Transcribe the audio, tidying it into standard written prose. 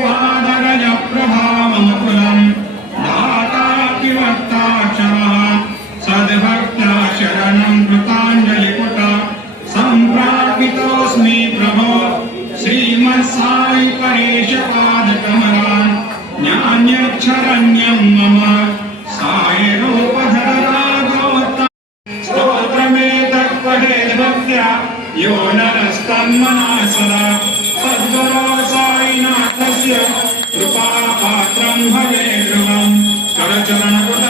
पादरज प्रभामकुलं दातातिवत्ताक्षरान् सद्भक्ता शरणं कृताञ्जलिपुट सम्प्रापितोऽस्मि प्रभो श्रीमत्साई परेश पादकमलान् ज्ञान्यक्षरण्यं मम साई रूपधर राघवोत्तम स्तोत्रमेतत् पठेत् भक्त्या यो नरस्तन्मनः सदा सद्गुरो साईनाथस्य कृपापात्रं भवेत् ध्रुवम् करचरणकृत